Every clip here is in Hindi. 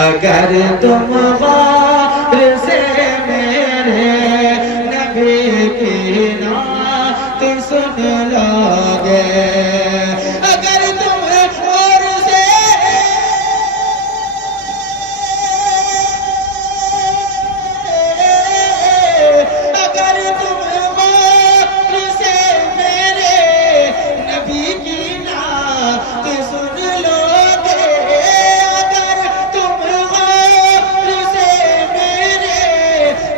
अगर तुम गौर से मेरे नबी की नात सुन लोगे, अगर तुम गौर से अगर तुम गौर से मेरे नबी की नात सुन लोगे, अगर तुम गौर से मेरे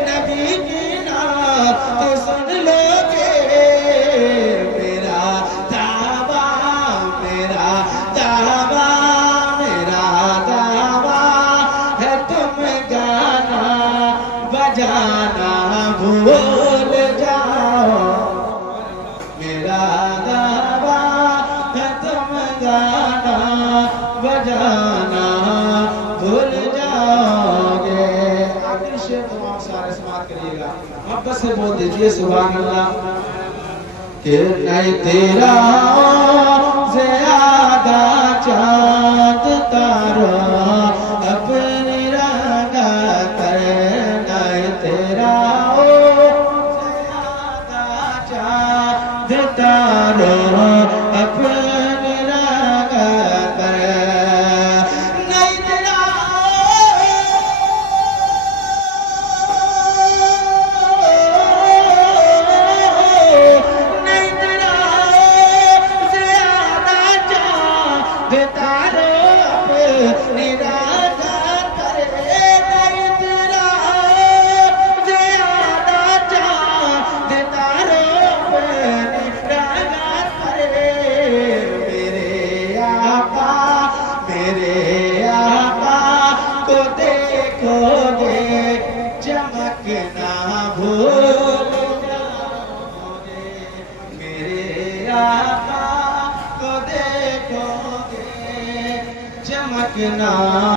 नबी की नात सुन लोगे, मेरा दावा मेरा दावा मेरा दावा है, तुम गाना बजाना भूल जाओ, मेरा दावा है तुम गाना बजाना भूल जाओगे। आखिर शेर तुम आप सारे समाप्त करिएगा, मोहब्बत से बोल दीजिए सुभान अल्लाह। कि नहीं तेरा ज़्यादा चाँद तारा अपनी रंगत, नहीं तेरा ज़्यादा चाँद तारा अपनी रंगत, नहीं तेरा चमकना भूल जाओगे, मेरे आका को देखोगे चमकना।